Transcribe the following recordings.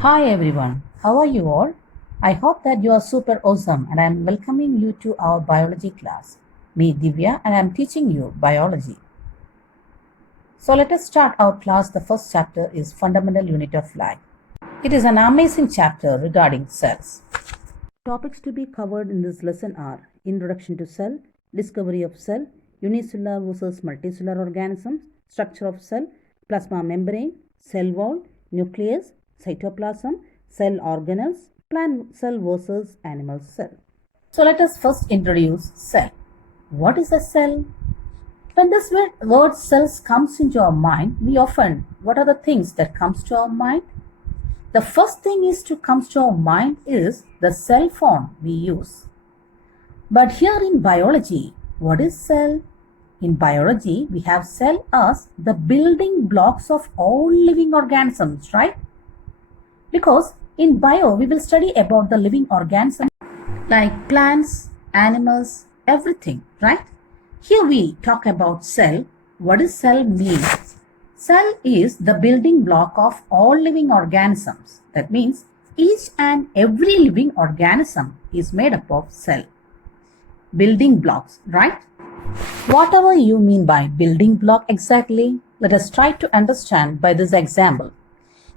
Hi everyone, how are you all? I hope that you are super awesome and I am welcoming you to our biology class. Me Divya and I am teaching you biology. So let us start our class. The first chapter is Fundamental Unit of Life. It is an amazing chapter regarding cells. Topics to be covered in this lesson are Introduction to Cell, Discovery of Cell, Unicellular versus Multicellular Organisms, Structure of Cell, Plasma Membrane, Cell Wall, Nucleus, Cytoplasm, Cell Organelles, Plant Cell versus Animal Cell. So let us first introduce cell. What is a cell? When this word cells comes into our mind, what are the things that comes to our mind? The first thing is to comes to our mind is the cell phone we use. But here in biology, what is cell? In biology, we have cell as the building blocks of all living organisms, right? Because in bio, we will study about the living organisms like plants, animals, everything, right? Here we talk about cell. What does cell mean? Cell is the building block of all living organisms. That means each and every living organism is made up of cell. Building blocks, right? Whatever you mean by building block exactly, let us try to understand by this example.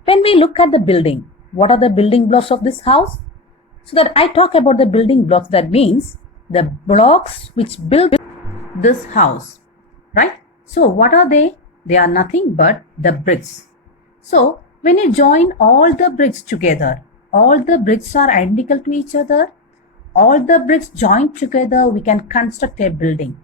When we look at the building, what are the building blocks of this house? So that I talk about the building blocks, that means the blocks which build this house, right? So what are they? They are nothing but the bricks. So when you join all the bricks together, all the bricks are identical to each other. All the bricks joined together, we can construct a building.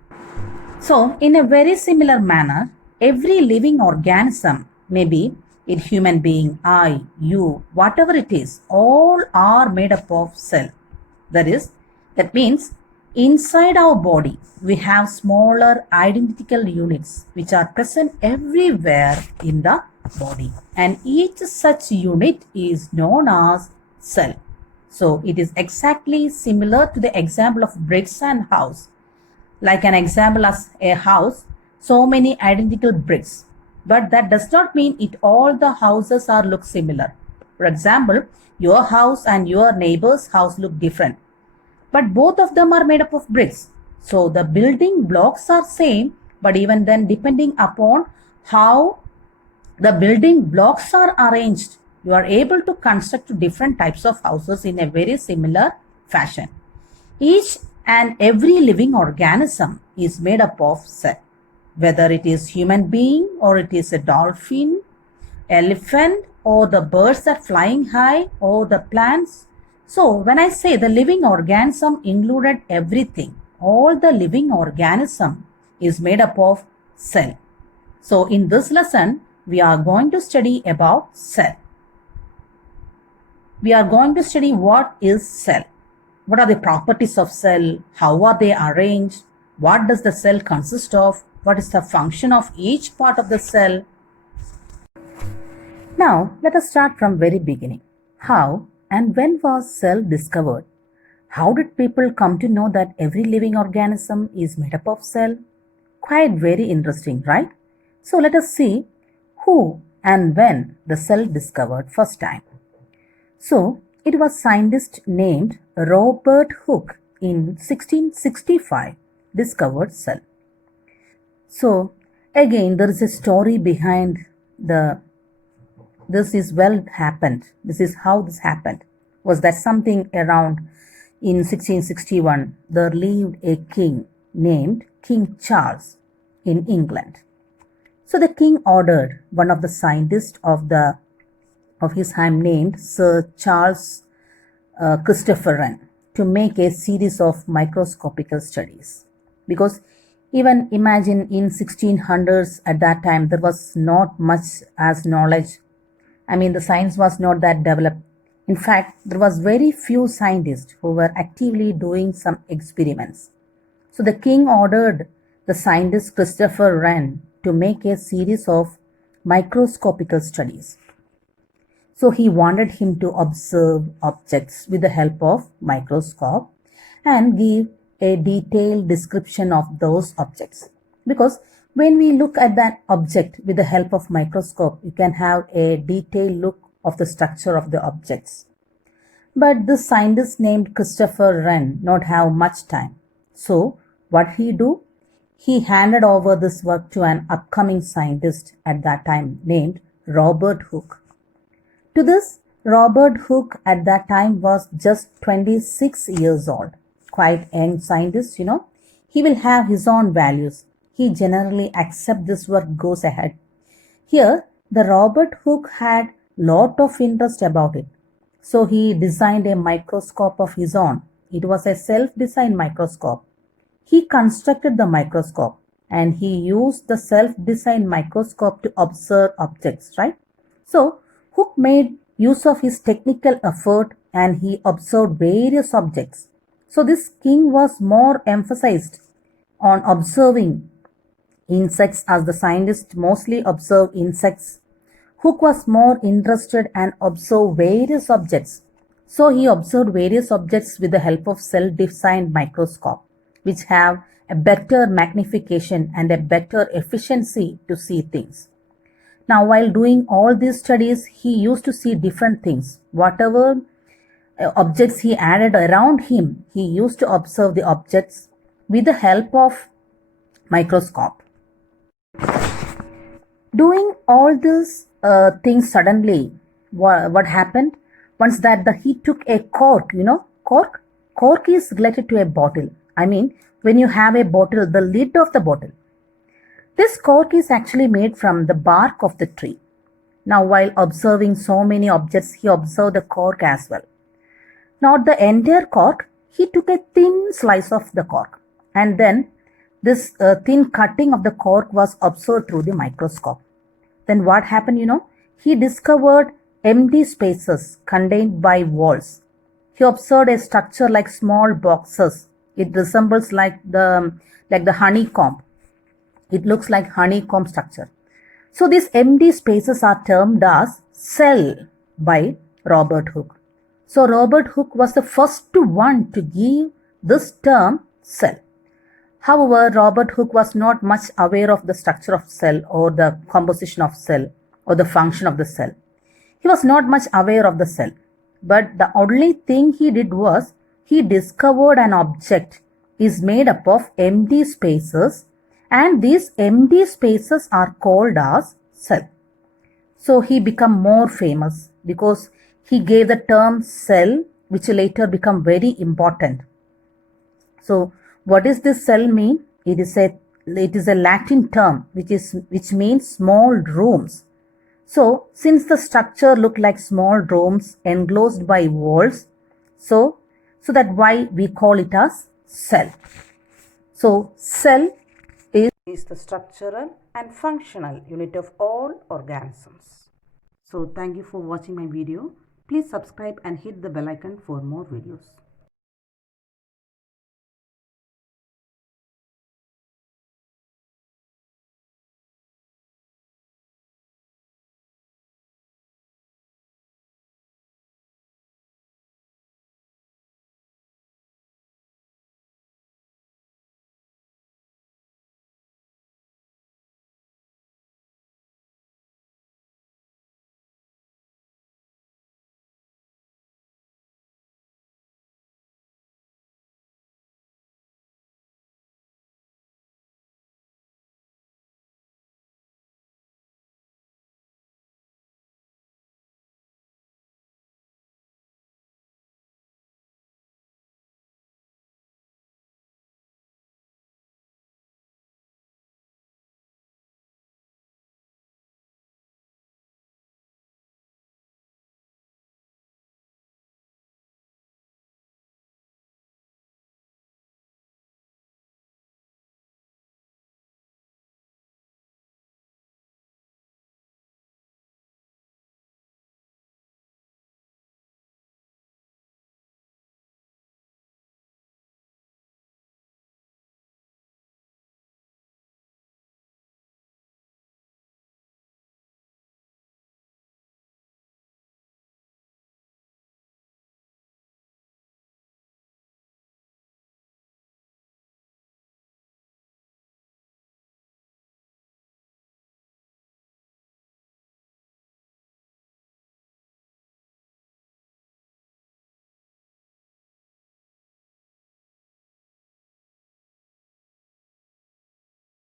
So in a very similar manner, every living organism, maybe a human being, I, you, whatever it is, all are made up of cell. That means inside our body, we have smaller identical units which are present everywhere in the body. And each such unit is known as cell. So it is exactly similar to the example of bricks and house. Like an example as a house, so many identical bricks. But that does not mean it all the houses are look similar. For example, your house and your neighbor's house look different. But both of them are made up of bricks. So the building blocks are same, but even then depending upon how the building blocks are arranged, you are able to construct different types of houses in a very similar fashion. Each and every living organism is made up of cell, whether it is human being or it is a dolphin, elephant, or the birds that flying high, or the plants. So when I say the living organism included everything, all the living organism is made up of cell. So in this lesson, we are going to study about cell. We are going to study what is cell. What are the properties of cell? How are they arranged? What does the cell consist of? What is the function of each part of the cell? Now, let us start from very beginning. How and when was cell discovered? How did people come to know that every living organism is made up of cell? Quite very interesting, right? So let us see who and when the cell discovered first time. So it was scientist named Robert Hooke in 1665 discovered cell. So again there is a story behind this is how this happened. Was that something around in 1661 there lived a king named King Charles in England. So the king ordered one of the scientists of his time named Sir Charles Christopher Wren to make a series of microscopical studies. Because even imagine in 1600s at that time there was not much as knowledge. I mean the science was not that developed. In fact, there was very few scientists who were actively doing some experiments. So the king ordered the scientist Christopher Wren to make a series of microscopical studies. So he wanted him to observe objects with the help of microscope and give a detailed description of those objects. Because when we look at that object with the help of microscope, you can have a detailed look of the structure of the objects. But this scientist named Christopher Wren not have much time. So what he do? He handed over this work to an upcoming scientist at that time named Robert Hooke. To this, Robert Hooke at that time was just 26 years old. Quite young scientist, He will have his own values. He generally accepts this work goes ahead. Here, the Robert Hooke had lot of interest about it. So he designed a microscope of his own. It was a self-designed microscope. He constructed the microscope and he used the self-designed microscope to observe objects, right? So Hooke made use of his technical effort and he observed various objects. So this king was more emphasized on observing insects as the scientists mostly observe insects. Hooke was more interested and observed various objects. So he observed various objects with the help of self-designed microscope, which have a better magnification and a better efficiency to see things. Now, while doing all these studies, he used to see different things. Whatever objects he added around him, he used to observe the objects with the help of microscope. Doing all these things suddenly, what happened? Once that he took a cork, cork is related to a bottle. I mean, when you have a bottle, the lid of the bottle. This cork is actually made from the bark of the tree. Now, while observing so many objects, he observed the cork as well. Not the entire cork, he took a thin slice of the cork. And then this thin cutting of the cork was observed through the microscope. Then what happened, He discovered empty spaces contained by walls. He observed a structure like small boxes. It resembles like the honeycomb. It looks like honeycomb structure. So these empty spaces are termed as cell by Robert Hooke. So Robert Hooke was the first one to give this term cell. However, Robert Hooke was not much aware of the structure of cell or the composition of cell or the function of the cell. He was not much aware of the cell. But the only thing he did was he discovered an object is made up of empty spaces, and these empty spaces are called as cell. So he became more famous because he gave the term cell, which later become very important. So what does this cell mean? It is a Latin term which means small rooms. So since the structure looked like small rooms enclosed by walls, so that why we call it as cell. So cell is the structural and functional unit of all organisms. So thank you for watching my video. Please subscribe and hit the bell icon for more videos.